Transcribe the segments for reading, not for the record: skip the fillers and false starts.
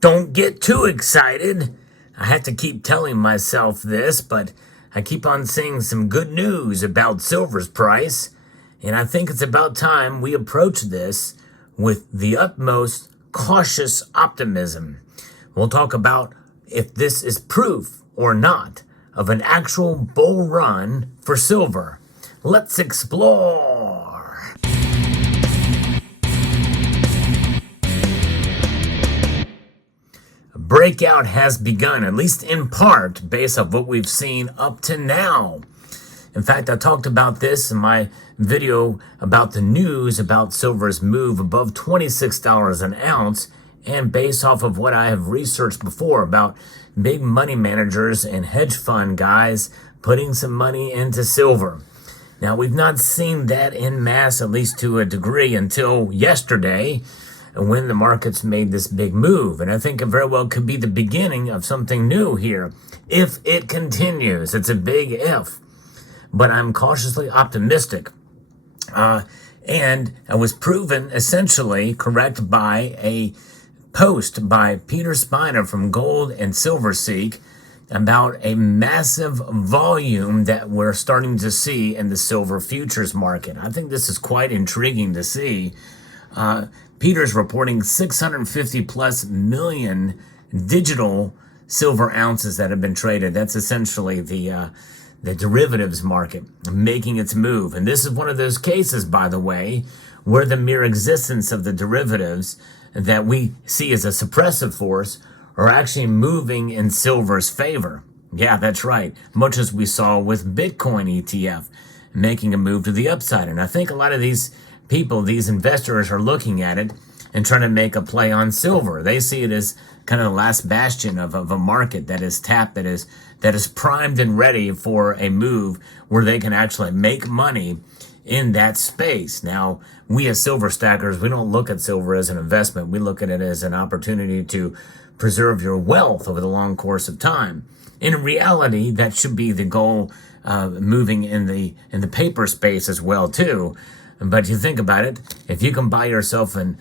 Don't get too excited. I have to keep telling myself this, but I keep on seeing some good news about silver's price, and I think it's about time we approach this with the utmost cautious optimism. We'll talk about if this is proof or not of an actual bull run for silver. Let's explore. Breakout has begun, at least in part, based on what we've seen up to now. In fact, I talked about this in my video about the news about silver's move above $26 an ounce, and based off of what I have researched before about big money managers and hedge fund guys putting some money into silver. Now, we've not seen that en masse, at least to a degree, until yesterday, when the markets made this big move. And I think it very well could be the beginning of something new here, if it continues. It's a big if, but I'm cautiously optimistic. And I was proven essentially correct by a post by Peter Spiner from Gold and Silver Seek about a massive volume that we're starting to see in the silver futures market. I think this is quite intriguing to see. Peter's reporting 650 plus million digital silver ounces that have been traded. That's essentially the derivatives market making its move. And this is one of those cases, by the way, where the mere existence of the derivatives that we see as a suppressive force are actually moving in silver's favor. Yeah, that's right. Much as we saw with Bitcoin ETF making a move to the upside. And I think a lot of these people, these investors, are looking at it and trying to make a play on silver. They see it as kind of the last bastion of a market that is tapped, that is primed and ready for a move where they can actually make money in that space. Now, we as silver stackers, we don't look at silver as an investment. We look at it as an opportunity to preserve your wealth over the long course of time. In reality, that should be the goal, moving in the paper space as well too. But you think about it, if you can buy yourself a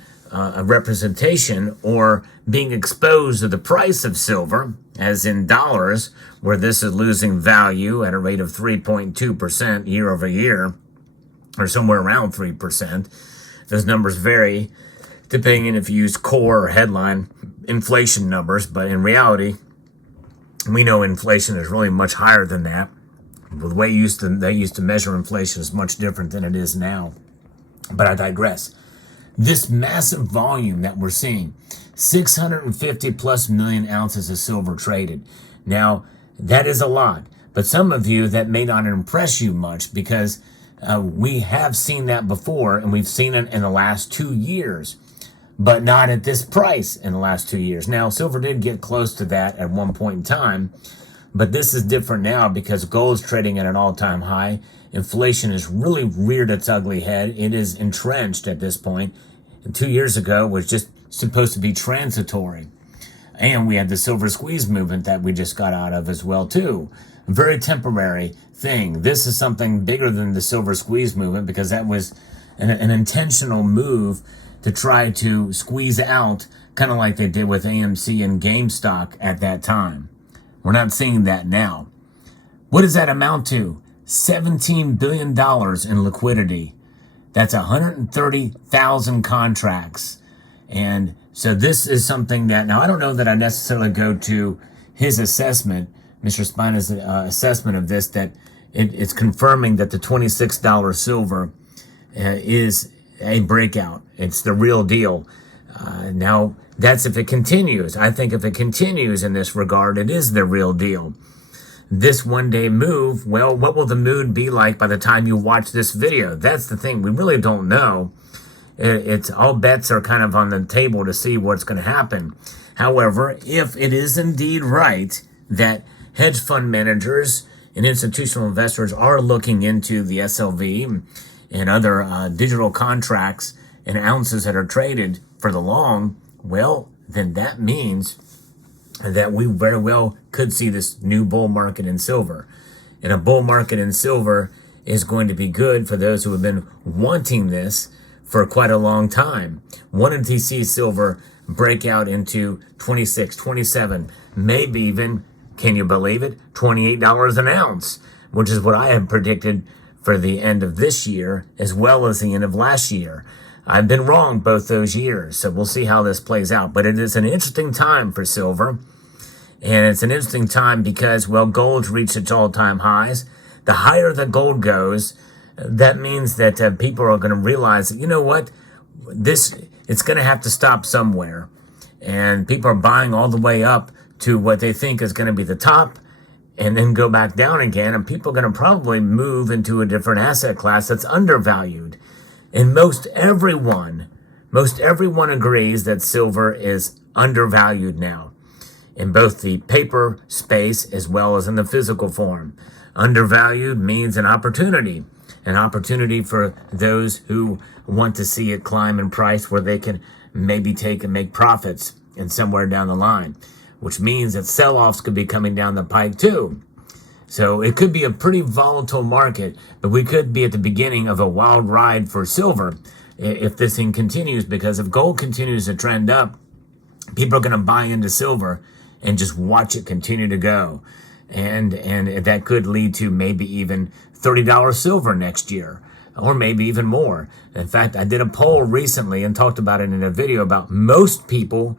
representation or being exposed to the price of silver, as in dollars, where this is losing value at a rate of 3.2% year over year, or somewhere around 3%. Those numbers vary depending on if you use core or headline inflation numbers, but in reality, we know inflation is really much higher than that. The way they used to measure inflation is much different than it is now. But I digress. This massive volume that we're seeing, 650 plus million ounces of silver traded. Now, that is a lot. But some of you, that may not impress you much because we have seen that before, and we've seen it in the last 2 years, but not at this price in the last 2 years. Now, silver did get close to that at one point in time, but this is different now because gold's trading at an all-time high. Inflation has really reared its ugly head. It is entrenched at this point. And 2 years ago was just supposed to be transitory. And we had the silver squeeze movement that we just got out of as well too. A very temporary thing. This is something bigger than the silver squeeze movement because that was an intentional move to try to squeeze out, kind of like they did with AMC and GameStop at that time. We're not seeing that now. What does that amount to? $17 billion in liquidity. That's 130,000 contracts. And so this is something that, now I don't know that I necessarily go to his assessment, Mr. Spiner's assessment of this, that it's confirming that the $26 silver is a breakout. It's the real deal. Now, that's if it continues. I think if it continues in this regard, it is the real deal. This one-day move, well, what will the mood be like by the time you watch this video? That's the thing. We really don't know. It's all bets are kind of on the table to see what's going to happen. However, if it is indeed right that hedge fund managers and institutional investors are looking into the SLV and other digital contracts and ounces that are traded for the long, well, then that means that we very well could see this new bull market in silver. And a bull market in silver is going to be good for those who have been wanting this for quite a long time. Wanted to see silver break out into 26, 27, maybe even, can you believe it, $28 an ounce, which is what I have predicted for the end of this year as well as the end of last year. I've been wrong both those years, so we'll see how this plays out. But it is an interesting time for silver, and it's an interesting time because, well, gold's reached its all-time highs. The higher the gold goes, that means that people are going to realize that, you know what, it's going to have to stop somewhere. And people are buying all the way up to what they think is going to be the top and then go back down again. And people are going to probably move into a different asset class that's undervalued. And most everyone agrees that silver is undervalued now in both the paper space as well as in the physical form. Undervalued means an opportunity for those who want to see it climb in price where they can maybe take and make profits and somewhere down the line, which means that sell-offs could be coming down the pike too. So it could be a pretty volatile market, but we could be at the beginning of a wild ride for silver if this thing continues, because if gold continues to trend up, people are going to buy into silver and just watch it continue to go. And that could lead to maybe even $30 silver next year, or maybe even more. In fact, I did a poll recently and talked about it in a video about most people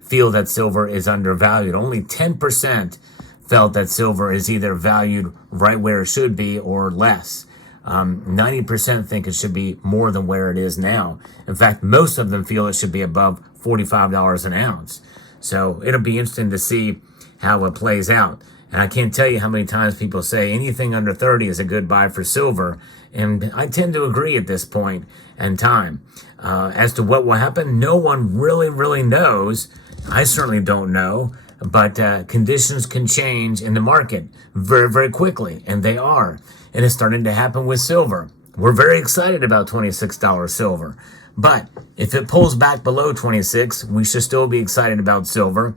feel that silver is undervalued. Only 10% felt that silver is either valued right where it should be or less. 90% think it should be more than where it is now. In fact, most of them feel it should be above $45 an ounce. So it'll be interesting to see how it plays out. And I can't tell you how many times people say anything under 30 is a good buy for silver. And I tend to agree at this point in time. As to what will happen, no one really knows. I certainly don't know. But conditions can change in the market very quickly. And they are. And it's starting to happen with silver. We're very excited about $26 silver. But if it pulls back below 26, we should still be excited about silver.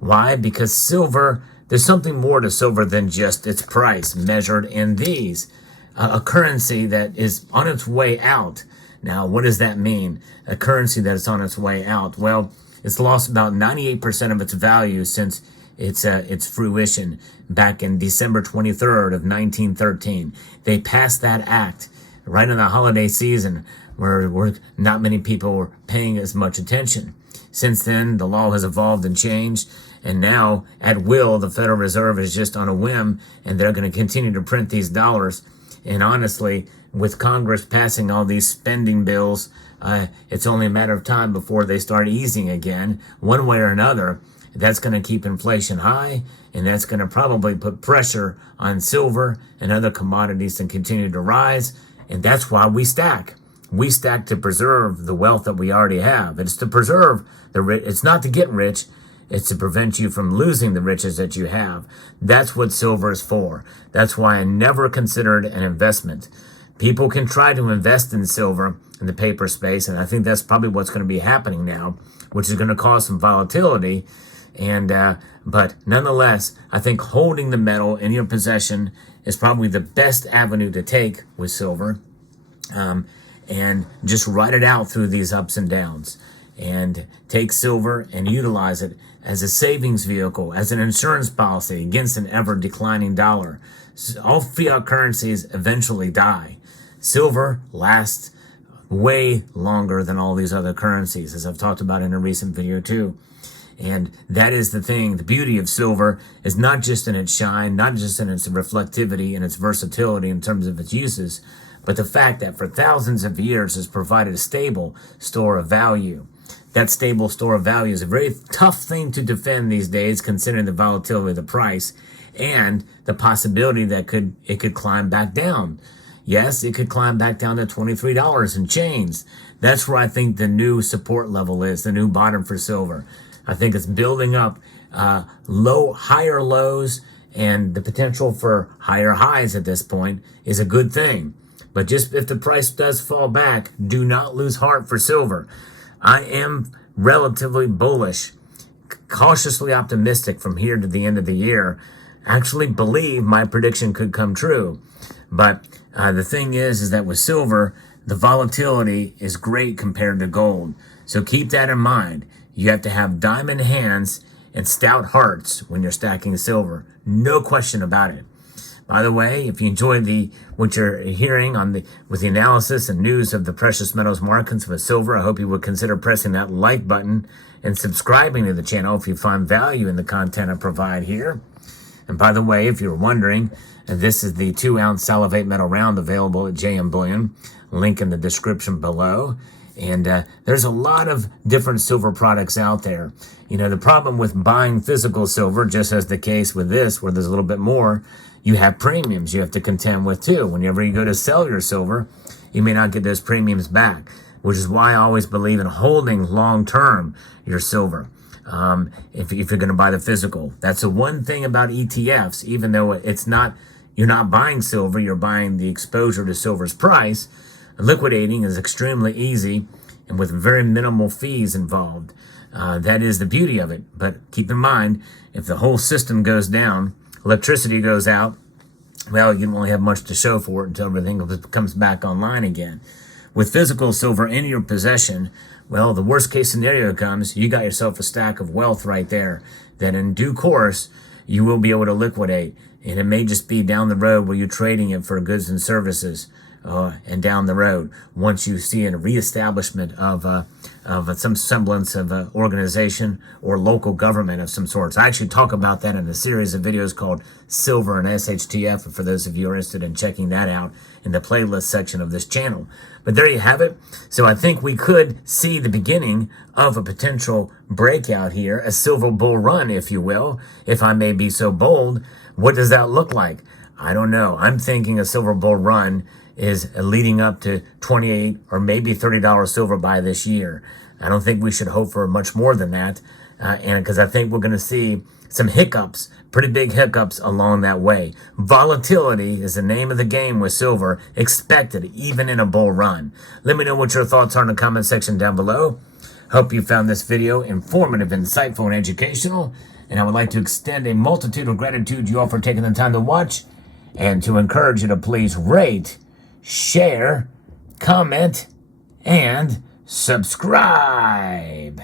Why? Because silver, there's something more to silver than just its price measured in these. A currency that is on its way out. Now, what does that mean? A currency that is on its way out. Well, it's lost about 98% of its value since its fruition back in December 23rd of 1913. They passed that act right in the holiday season where not many people were paying as much attention. Since then, the law has evolved and changed, and now, at will, the Federal Reserve is just on a whim, and they're going to continue to print these dollars. And honestly, with Congress passing all these spending bills, it's only a matter of time before they start easing again, one way or another. That's going to keep inflation high, and that's going to probably put pressure on silver and other commodities to continue to rise, and that's why we stack. We stack to preserve the wealth that we already have. It's to preserve the rich. It's not to get rich. It's to prevent you from losing the riches that you have. That's what silver is for. That's why I never considered an investment. People can try to invest in silver in the paper space, and I think that's probably what's going to be happening now, which is going to cause some volatility. But nonetheless, I think holding the metal in your possession is probably the best avenue to take with silver. And just ride it out through these ups and downs, and take silver and utilize it as a savings vehicle, as an insurance policy against an ever declining dollar. All fiat currencies eventually die. Silver lasts way longer than all these other currencies, as I've talked about in a recent video too. And that is the thing. The beauty of silver is not just in its shine, not just in its reflectivity and its versatility in terms of its uses, but the fact that for thousands of years has provided a stable store of value. That stable store of value is a very tough thing to defend these days, considering the volatility of the price and the possibility that it could climb back down. Yes, it could climb back down to $23 and change. That's where I think the new support level is, the new bottom for silver. I think it's building up higher lows, and the potential for higher highs at this point is a good thing. But just if the price does fall back, do not lose heart for silver. I am relatively bullish, cautiously optimistic from here to the end of the year. Actually believe my prediction could come true. But the thing is that with silver, the volatility is great compared to gold. So keep that in mind. You have to have diamond hands and stout hearts when you're stacking silver. No question about it. By the way, if you enjoy what you're hearing with the analysis and news of the precious metals markets with silver, I hope you would consider pressing that like button and subscribing to the channel if you find value in the content I provide here. And by the way, if you're wondering, this is the 2-ounce salivate metal round available at JM Bullion. Link in the description below. And there's a lot of different silver products out there. You know, the problem with buying physical silver, just as the case with this, where there's a little bit more, you have premiums you have to contend with too. Whenever you go to sell your silver, you may not get those premiums back, which is why I always believe in holding long-term your silver. If you're going to buy the physical, that's the one thing about ETFs. Even though you're not buying silver, you're buying the exposure to silver's price. Liquidating is extremely easy and with very minimal fees involved. That is the beauty of it. But keep in mind, if the whole system goes down, electricity goes out, well, you don't really have much to show for it until everything comes back online again. With physical silver in your possession, well, the worst case scenario comes, you got yourself a stack of wealth right there that in due course, you will be able to liquidate. And it may just be down the road where you're trading it for goods and services. And down the road, once you see a reestablishment of some semblance of an organization or local government of some sorts. I actually talk about that in a series of videos called Silver and SHTF, and for those of you who are interested in checking that out in the playlist section of this channel. But there you have it. So I think we could see the beginning of a potential breakout here, a silver bull run, if you will, if I may be so bold. What does that look like? I don't know. I'm thinking a silver bull run is leading up to $28 or maybe $30 silver by this year. I don't think we should hope for much more than that, and because I think we're going to see some hiccups, pretty big hiccups along that way. Volatility is the name of the game with silver, expected even in a bull run. Let me know what your thoughts are in the comment section down below. Hope you found this video informative, insightful, and educational, and I would like to extend a multitude of gratitude to you all for taking the time to watch, and to encourage you to please rate, share, comment, and subscribe.